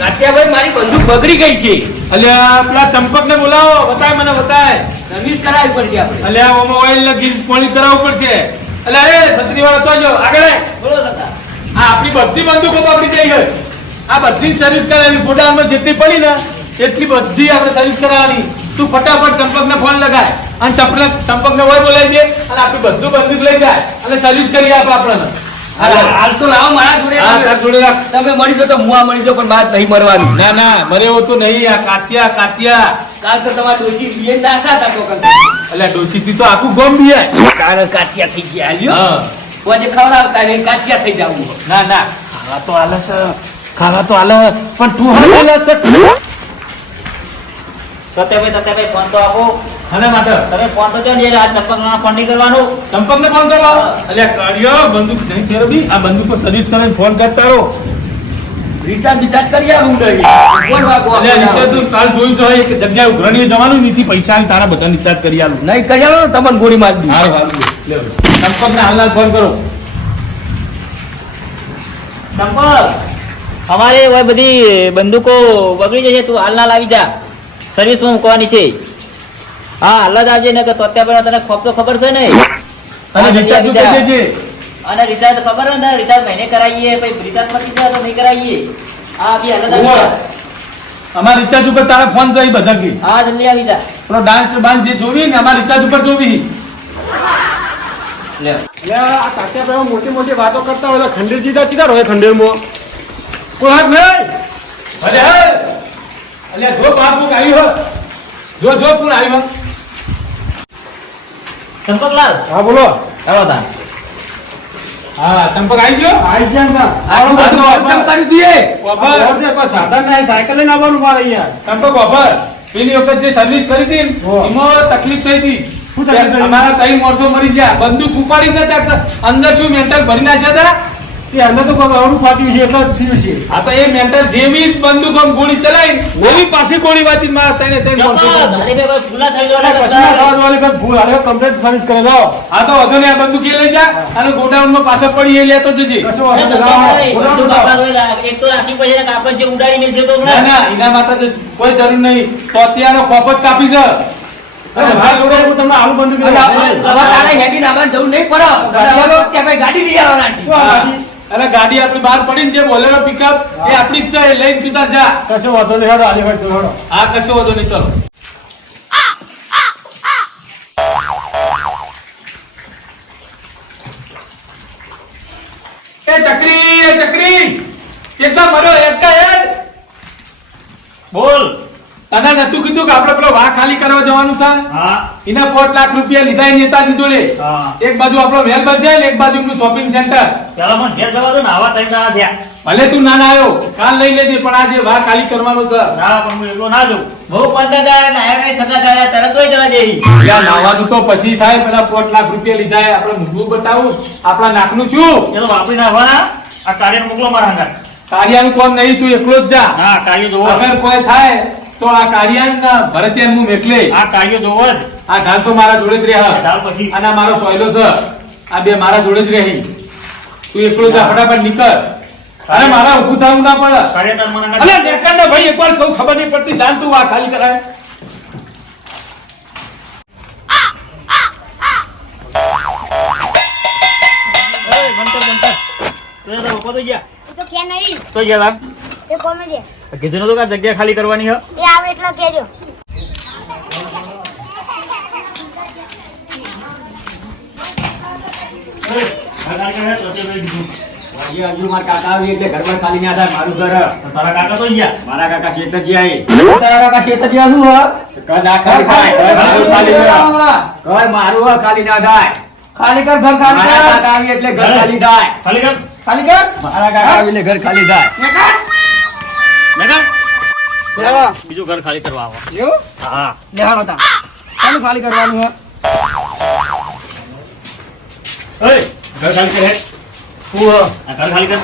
કાત્યાભાઈ મારી બંદૂક બગડી ગઈ છે. અલ્યા પેલા ચંપકને બોલાવો, બતાય મને બતાય. સર્વિસ કરાવવી પડશે આપણે. અલ્યા ઓમાં ઓઇલ ને ગીઝ પાણી કરાવવું પડશે. અલ્યા એ છત્રી વાળો તો જો આગળ આય. બોલો સરદાર. આ આપણી બધી બંદૂકો બગડી ગઈ છે. આ બધી સર્વિસ કરાવવી. ગોડાઉનમાં જેટલી પડી ને એટલી બધી આપણે સર્વિસ કરાવવાની. તું ફટાફટ ચંપકને ફોન લગાય અને ચંપકને ઓય બોલાવી દે અને આપણી બધું બંદૂક લઈ જાય અને સર્વિસ કરી આપે આપણને. હાલ તો લાવો મારા જોડે. હા તાર જોડે રાખ. તમે મળી જો તો મુઆ મળી જો પણ મારે નહીં મરવાનું. ના ના મરે એવું તો નહીં. આ કાત્યા કાલ તો તમારા ડોશી બીએ નાખતા હતા તો કરતા. અલ્યા ડોશીથી તો આખું ગમ બિયાય. કારણ કાત્યા થઈ ગયા લ્યો. હા પોજે ખવડાવતા નહીં કાત્યા થઈ જાવું. ના ના ખાવા તો આલે છે, ખાવા તો આલે પણ તું હવે આલે છે. સત્યભાઈ ફોન તો આપો. અને માટે તમે ફોન તો જો ને આ ચંપકનો ફોન નહીં કરવાનો. ચંપકને ફોન કરવાનો. અલ્યા કાઢ્યો બંદૂક નહીં ફેરવી. આ બંદૂક પર સર્વિસ કરીને ફોન કરતા રહો. રિચાર્જ કરી આવું નહીં. કોણ વાગો અલ્યા નીચે તું કાલ જોઈ જો એક જગ્યાએ ઉઘરાણીએ જવાનું નીથી પૈસા ને તારા બધા રિચાર્જ કરી આલું. નહીં કરી આવો ને તમને ગોળી મારી દઉં. હારું હારું લે ચંપકને હાલના ફોન કરો. ચંપક અમારે ઓય બધી બંદૂકો બગડી જશે, તું હાલ ના લાવી જા. સર્વિસમાં મૂકવાની છે. હા હાલ જ આવજે ને કે તો અત્યારે તને ખોફ તો ખબર છે ને. અને રિચાર્જ તું કરી દેજે. અને રિચાર્જ તો ખબર ને રિચાર્જ મહિને કરાવીએ પછી રિચાર્જ મળી જાય તો નહીં કરાવીએ. હા બી હાલ જ આવી જા. અમારા રિચાર્જ ઉપર તારા ફોન જોઈ બધા કે હા જલ્દી આવી જા. પેલો ડાન્સ બાન્સ જે જોવી ને અમારા રિચાર્જ ઉપર જોવી. લે એટલે આ કાત્યા મોટી મોટી વાતો કરતા હોય ખંડેરજી તા ચીધા રહે ખંડેરમાં કોઈ હાથ નહીં. ભલે હે અલ્યા જો બાપુ આવ્યું હો જો કોણ આવ્યું. ચંપકલાલ હા બોલો. ચાલો તા. હા ચંપક આવી ગયો. આવી ગયા આનું બધું ઓપન કરી દઈએ. સાધન નહીં સાયકલ લઈને આવવાનું મારે અહીંયા. ચંપક બાબર પેલી વખત જે સર્વિસ કરી હતી ને એમાં તકલીફ થઈ હતી. અમારા 3 માણસો મરી ગયા. બંદૂક ઉપાડી નતા અંદર શું મેન્ટલ ભરી નાખ્યા હતા. એ અંદર તો અવરું ફાટ્યું છે એટલે થયું છે. આ તો એ મેન્ટલ જેવી જ બંદૂક આમ ગોળી ચલાવી એવી પાછી ગોળી વાંચી મારા તઈને ચંપક અરે બે ભૂલા થઈ ગયો કમ્પ્લીટ સર્વિસ કરે લો. આ તો વધુ ને આ બંદૂક એ લઈ જા અને ગોડાઉન માં પાછળ પડી એ લેતો જજે. બંદૂક આપણા એક તો રાખી પછી ને કાપડ જે ઉડાડીને છે તો ના ના એના માટે તો કોઈ જરૂર નહીં. તો અત્યારનો ખોપ જ કાપી છે. તમને આલુ બંદૂક તારે હેડી નામાં જવું નહીં પડે. કાત્યાભાઈ ગાડી લઈ આવવાના છે. અરે ગાડી આપણી બહાર પડીને જે બોલેરો પિકઅપ એ આપણી જ છે. એ લઈને તું તાર જા. કશો વાંધો નહીં. હેડો આજે હેડો. હા કશો વાંધો નહીં. ચલો એ ચક્રી કેટલા મર્યો એકતા યાર બોલ. તને નતું કીધું કે આપણે પેલો વાહ ખાલી કરવા જવાનું છે? હા એના 5 લાખ રૂપિયા લીધા એ નેતાજી જોડે. હા એક બાજુ આપણો વેલ બજાર ને એક બાજુ એમનું શોપિંગ સેન્ટર. ચાલો મને ઘેર જવા દો ને આવા ટાઈમ ના થયા. ભલે તું ના આવ્યો કાલ લઈ લેજે પણ આજે વાહ ખાલી કરવાનો છે. ના પણ હું એકલો ના જઉં. બહુ 15,000 ના નહીં સગા જાય તરત જ જવા દે. યાર નાવાનું તો પછી થાય. પેલા 5 લાખ રૂપિયા લીધા એ આપણે મૂકવું બતાવું. આપણા નાકનું શું એ તો વાપરી નાખવાના. આ કાર્ય મોકલો મારા હંગાત. કાર્યાનું કોમ નહીં. તું એકલો જ જા. હા કાર્ય જોવો. અગર કોઈ થાય તો આ કાર્યાના ભરતિયાન હું મેકલે. આ કાર્ય જોવો જ. આ ઢાલ તો મારા જોડે જ રહે. ઢાલ પછી અને આ મારો સોયલો છે. આ બે મારા જોડે જ રહી. તું એકલો જા ફટાફટ નીકળ. અરે મારા ઊભું થવું ના પડે. કાર્ય તાર મને અલે નેકર ને ભાઈ એકવાર કહું ખબર નહીં પડતી. જાન તું આ ખાલી કરાય. બનતર તો લોકો તો ગયા એ તો કે નહીં તો ગયા એ કોમે દે કીધું નતું કે આ જગ્યા ખાલી કરવાની છે. એ આવે એટલે કહેજો. હજુ મારા કાકા આવી એટલે ઘરમાં ખાલી ના થાય. મારું ઘર તારા કાકા તો ગયા. મારા કાકા શેતરજી આવી. તારા કાકા શેતરજી આનું હ ઘર ના ખાલી થાય. ઘર મારું ખાલી થાય. ઘર મારું હ ખાલી ના થાય. ખાલી કર ઘર ખાલી મારા કર કાકા આવી એટલે ઘર ખાલી થાય. ખાલી કર. ખાલી કર મારા કાકા આવી એટલે ઘર ખાલી થાય. મેડમ લેવા બીજું ઘર ખાલી કરવા આવો. એવું હા લેહાણો તા ચાલુ ખાલી કરવાનું હ ઓય ઘર ખાલી કરે. હું હ. આ ઘર ખાલી કર.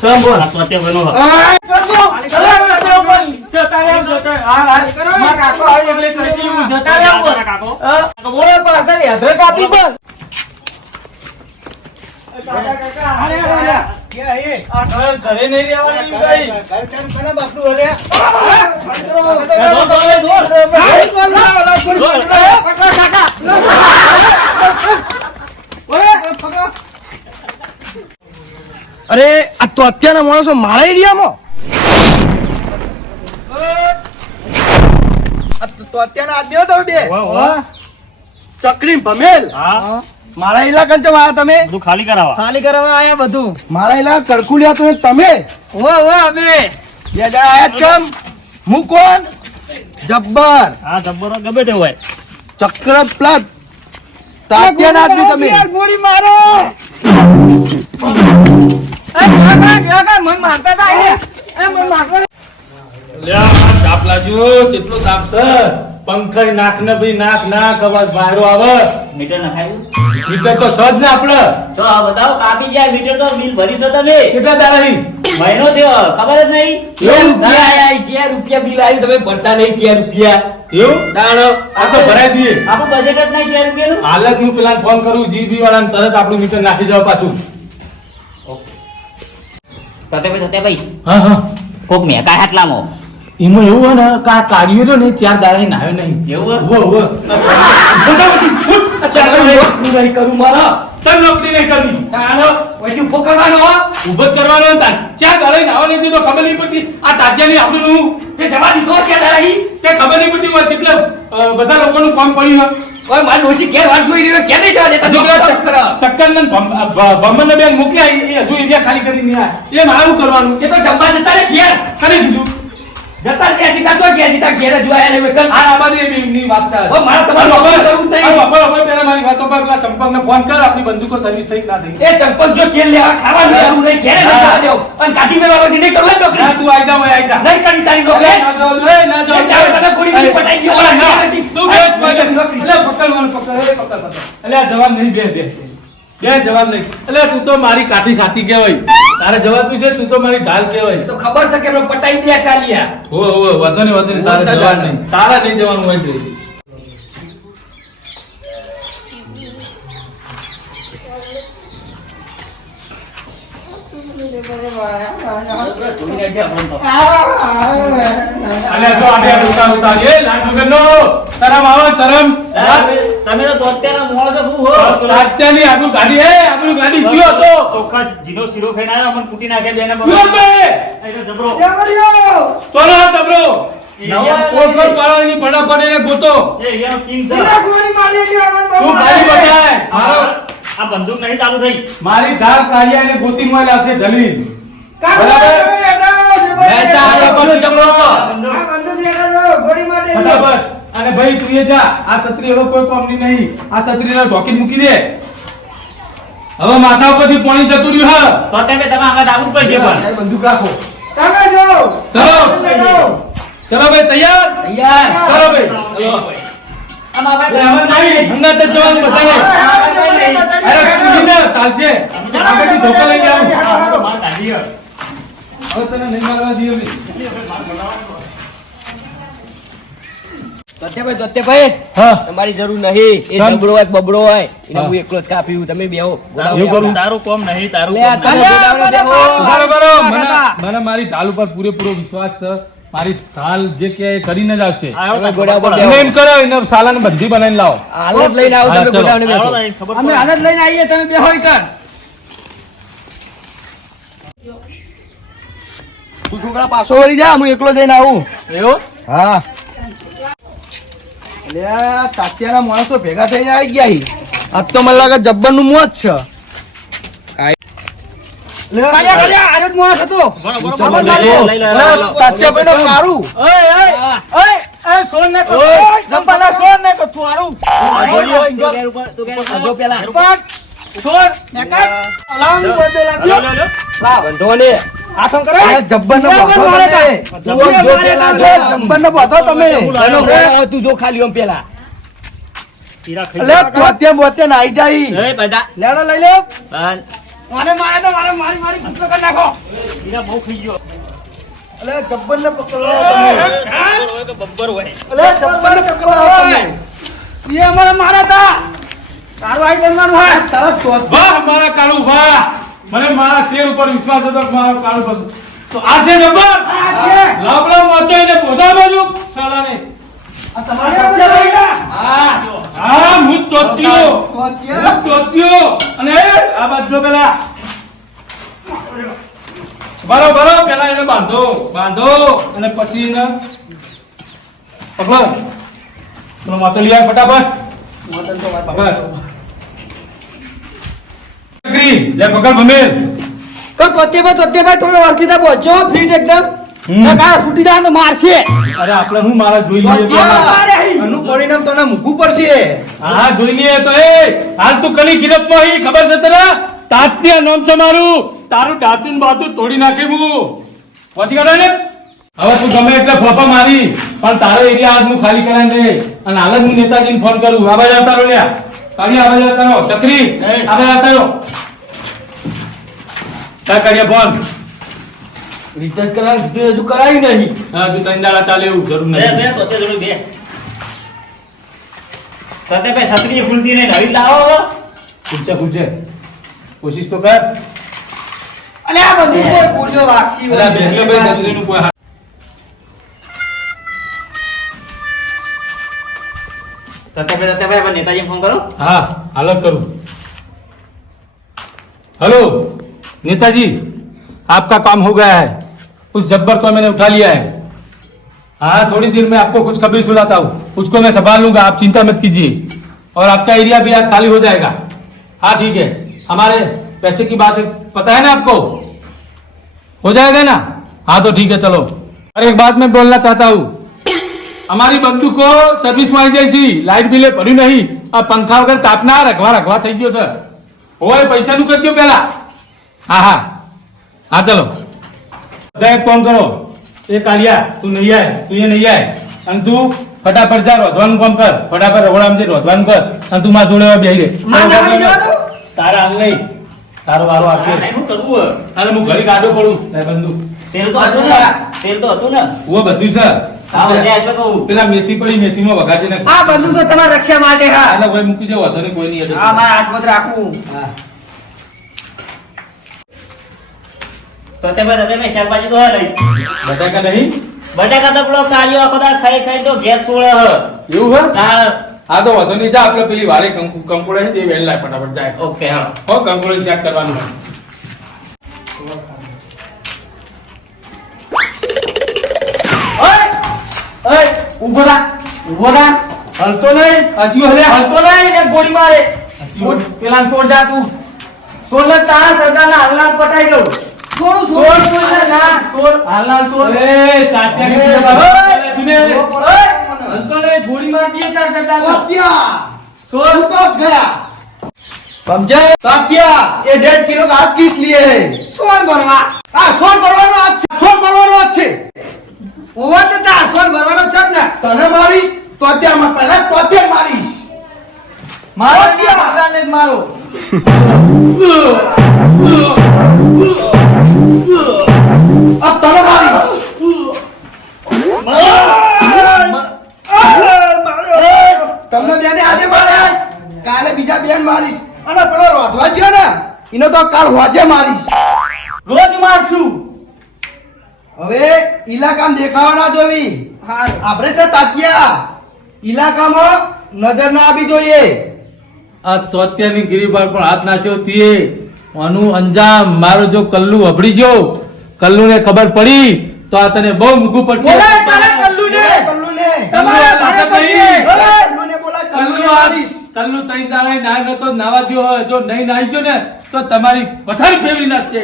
સમ બોલ. આ તો અત્યારે બનો હ. જતા રહે જતા. હા મારા કાકો આવી એટલે કરજી હું જતા રહે. તારા કાકો બોલે પાછળ યાદ કાપી પણ ઘરે નહીં રહેવાની ભાઈ. અરે આ તો અત્યારના માણસો મારા એરિયામાં તો અત્યારના આદમીઓ તમે બે ચકરી ભમેલ મારા ઇલાકા છે તમે બધું ખાલી કરાવવા. ખાલી કરવા આયા બધું મારા ઇલાકા કરકુલિયા તો તમે અમે બે જણા આયા કેમ હું કોણ જબ્બર હા જબ્બરો ગમે તે હોય. ચક્ર પ્લસ તાત્યાના આદમી તમે ગોળી મારો લ્યા, તાપ લાગ્યો કેટલો તાપ છે. પંખાય નાક ને ભાઈ નાક અવાજ બહારો આવે. મીટર નખાયું મીટર તો સજ ને આપડે તો આ બતાવો કાપી જાય મીટર તો બિલ ભરી છો તમે કેટલા દાડા થી મહિનો થયો ખબર જ નહીં. રૂપિયા બિલ આવ્યું તમે ભરતા નહીં 4 રૂપિયા એવું તાણ આ તો ભરાઈ દઈએ. આપણું બજેટ જ નહીં 4 રૂપિયાનું. હાલત હું પેલા ફોન કરું જીબી વાળાને તરત આપણું મીટર નાખી દેવા પાછું. ભાઈ હા હા કોક મેકા હાટલામાં એમાં એવું હોય ને કે આ કાઢ્યો ને 4 દાડા નાયો નહીં. એવું ઉભો, ઉભો. નહીં કરું મારા ચાલ નોકરી નહીં કરવી. તાણ પછી ઉભો કરવાનો ઉભો જ કરવાનો હતા. 4 દાડા નાવા નહીં તો ખબર નહીં પડતી. આ તાત્યાની આપણું તે જવા દીધો ક્યાં દાડા તે ખબર નહીં પડતી હોય જેટલે બધા લોકોનું કામ પડ્યું હોય. ઓય માર ડોશી ઘેર વાત જોઈ રહ્યો ક્યાં નહીં જવા દેતા ચક્કર ને ભમણ બેન મોકલ્યા એ હજુ એરિયા ખાલી કરી નહીં આયા. એ મારું કરવાનું એ તો જમવા જતા રે ઘેર કરી દીધું. જતા ક્યાં સીધા તો ક્યાં સીધા ઘેર જ જોયા ને વેકન આ આબાદી એમની વાત છે. ઓ મારા તમારું અપમાન કરવું જ નહીં. પહેલા મારી વાતો પર પેલા ચંપકને ફોન કર આપણી બંદૂકો સર્વિસ થઈ કે ના થઈ. એ ચંપક જો તેલ લેવા ખાવાનું જરૂર નહીં ઘેર નહીં જવા દેવો અને કાઢી મેળવા નહીં કરવા ના નોકરી તું આઈ જા ઓય આઈ જા. નહીં કરી તારી નોકરી ના જાવ લે ના જાવ. એ જાવ તને ગોળી બીજી પટાઈ ગયો. અલા, ના. નથી. તું બેસ ભાઈ નોકરી. એટલે પકડવાનું પકડ એટલે આ જવાન નહીં બે જવાન નહીં. એટલે તું તો મારી કાઠી સાથી કહેવાય. તારે જવાતું છે તું તો મારી ઢાલ કહેવાય. તો ખબર છે કે આપણે પટાઈ દે કાલિયા હો વાંધો નહીં તારે જવાન નહીં. તારા નહીં જવાનું હોય તો અલ્યા જો આટે ઉતાર એ લાજ વગરનો શરમ આવે શરમ. તમે તો અત્યારના માણસો શું હો તાત્યાની આપણું ગાડી આપણું ગાડી જીઓ હતો. ચોખ્ખા જીનો શીરો ખાઈને આવ્યા અમને કૂટી નાખે બેને જીઓ તો એ. જબરો ચોલો આ તબરો. કોટ પાડવાની પડા પડે ને ગોતો. એ એનો કિંગ છે તું ગાડી બતાય. આ બંદૂક નહીં ચાલુ થઈ મારી ધાર કાઢ્યા અને ગોતી માં લાવશે જલીલ. બરાબર. અને ભાઈ તું એ જા. આ છત્રી હવે કોઈ કામની નહીં. આ છત્રીને ઢોકી મૂકી દે. હવે માથા ઉપરથી પાણી જતું રહ્યું હા. તો તમે આગળ આવવું પડશે પણ બંદૂક રાખો. ચલો ચલો ભાઈ તૈયાર. તૈયાર ચલો ભાઈ. આમાં એટલે હવે નહીં. હંગાત જ જવાનું બધાને. અરે કુદીને ચાલશે. આગળથી ધોકો લઈને આવું. હવે તને નહીં મારવા દઈએ નહીં. દત્તેભાઈ હા તમારી જરૂર નહીં એ ચાલ. જબડો હોય કે બબડો હોય એને હા. હું એકલો જ કાપ્યું તમે બેહો એવું કરું. તારું કોમ નહીં તારું લે, કોમ તમે નહીં. ગોડાઉને બેહો. બરાબર. મને મારી ઢાલ ઉપર પૂરેપૂરો વિશ્વાસ છે. મારી ઢાલ જે કે એ કરીને જ આવશે. તમે ગોડાઉન પર તમે બેહો. એમ કરો એને સાલાને બંધી બનાવીને લાવો. હાલત લઈને આવો હા, તમે ચલો. ગોડાઉને બેસો. આવો ને, ખબર અમે પડે. આનંદ લઈને આવીએ તમે બેહો કર તું છોકરા પાછો વળી જા હું એકલો જઈને આવું એવું હા અલ્યા તાત્યાના માણસો ભેગા થઈને આવી ગયા ઈ. આજ તો મને લાગે જબ્બર નું મોત છે તાત્યાભાઈનો કારું તું ક્યારે જો પેલા લાવ. બંધો ને જબ્બર ને બધો તમે તું જો ખાલી આમ પેલા હીરા ખાઈ અલ્યા તાત્યા બોત્યા નાઈ જાય એ બધા લેડો લઈ લો બંધ. હીરા બહુ ખાઈ ગયો અલ્યા જબ્બર ને પકડો તમે બબ્બર હોય અલ્યા જબ્બર ને પકડો તમે એ અમારા મારા તા તારું આઈ બનવાનું હા તરત તો વાહ મારા કાળુ વાહ, મને મારા શેર ઉપર વિશ્વાસ હતો કે મારો કાળુ બંધુ તો આ છે નંબર. આ છે. લાબડા મોચાઈને પોતા બાજુ સાલાને. આ તમારા પત્યા ભાઈ હા હા હું તોત્યો અને આ બાજુ જો પેલા બરોબર પેલા એને બાંધો અને પછી એને પકડો. પેલો માથો લઈ આવ ફટાફટ. પકડ લે પકડ ભમેલ. ભાઈ થોડો ઓળખીતા પહોંચો ફીટ એકદમ નકા છૂટી જાય તો મારશે અરે આપણે હું મારા જોઈ લઈએ. આનું પરિણામ તને મૂકવું પડશે હા જોઈ લઈએ તો એ હાલ તું કલી ગિરફમાં હી ખબર છે તને? તાત્યા નામ છે મારું. તારું ડાચુન બાચુન તોડી નાખી હું પહોંચી ગયો ને. હવે તું ગમે એટલે ફોફા મારી પણ તારો એરિયા આજ હું ખાલી કરાવી દે અને હાલ જ હું નેતાજીને ફોન કરું. આ બાજુ આવતા રહો લ્યા. કાઢી આ બાજુ આવતા રહો. ચકરી આ બાજુ આવતા રહો. તા કાઢ્યા ફોન. રિચાર્જ કરાવી હજુ કરાવી નહીં. હા તું ત્રણ દાડા ચાલે એવું જરૂર બે નહીં. તોતે જોડે બે તોતે ભાઈ છત્રી ખુલતી નહીં નવી લાવો હવે. ખુલશે કોશિશ તો કર. અને આ બધું કોઈ ગોળીઓ વાગશી અલા બેહલો ભાઈ છત્રીનું કોઈ હાથ. તોતે ભાઈ આપણે નેતાજીને ફોન કરો. हाँ हालत करूं. हेलो नेताजी, आपका काम हो गया है. उस जब्बर को मैंने उठा लिया है. हाँ थोड़ी देर में आपको कुछ खबर सुनाता हूँ. उसको मैं संभाल लूंगा, आप चिंता मत कीजिए. और आपका एरिया भी आज खाली हो जाएगा. हाँ ठीक है. हमारे पैसे की बात है, पता है ना आपको? हो जाएगा ना? हाँ तो ठीक है चलो. और एक बात मैं बोलना चाहता हूँ. અમારી બંદૂક કો સર્વિસ માં આવી જાય છે. લાઈટ બિલે ભર્યું નહીં. આ પંખા વગર તાપના રખવા થઈ ગયો છે. ઓય પૈસાનું કરજો પેલા. હા હા હા ચલો બધા એક કામ કરો. એ કાલિયા તું નહીં આય, તું એ નહીં આય અને તું ફટાફટ જા રોધવાનું કામ કર. ફટાફટ રગોડામાં જઈ રોધવાનું કર અને તું મારા જોડે બેહી રે. તારા હાલ નહીં, તારો વારો આવશે. શું કરવું હે? અને હું ઘરે કાઢો પડું લે બંદૂક. તેલ તો હતું ને ઓ બધું છે. હા એટલે એટલે કહું. પેલા મેથી પડી મેથીમાં વઘારી નાખ. આ બધું તો તમારી રક્ષા માટે હા એટલે કોઈ મૂકી દેવો હતો ને કોઈ નહીં. આ મારા હાથમાં જ રાખવું તોતે ભાઈ શાકભાજી તો હે નહીં. બટાકા નહીં બટાકા તો પેલો કાળિયો આખો દાડો ખાઈ તો ગેસ છોડે હે. એવું હે? તાળ. હા તો વાંધો નહીં. જા આપણે પેલી વારે કંકોડા છે તે વેલ લાય ફટાફટ જાય. ઓકે હા. હો કંકોડા ચેક કરવાનું હોય. ઓય ઊભો થા. હલતો નહીં. હજી હલે હલતો નહીં. એક ગોળી મારે. પેલા છોડ જા તું. છોડ ને તારા સરદારના હાલના પટાઈ દઉં. થોડું છોડ છોડ ના છોડ હાલના છોડ. એ કાત્યા કે તુને હલતો નહીં. ગોળી માર દીએ તારા સરદારના. છોડ समझे तात्या ये 1.5 किलो का हाथ किस लिए है सोन भरवा सोन भरवानो हाथ છે ઓવર તો તા સોન ભરવાનો છે ને તને મારીશ તોત્યામાં પહેલા તોત્યા મારીશ મારો સરદારને જ મારો अब તને મારીશ તમને બેને આજે માર્યા કાલે બીજા બેન મારીશ અને પેલો રોધવા ગયો ને એનો તો કાલ હોજે મારીશ રોજ મારશું હવે ઇલાકામાં દેખાવા ના જોવી આપણે છે તાત્યા ઇલાકામાં નજર ના આપી જોઈએ આ તોત્યાની ગિરિબાર પણ હાથ નાખ્યો તીએ આનું અંજામ મારો જો કલ્લુ અભડી ગયો કલ્લુને ખબર પડી તો આ તને બહુ મૂકવું પડશે. કલ્લુ તઈ દાડે નાય નતો નાવા ગયો હોય જો નહીં નાઈ ગયો ને તો તમારી પથારી ફેરવી નાખશે.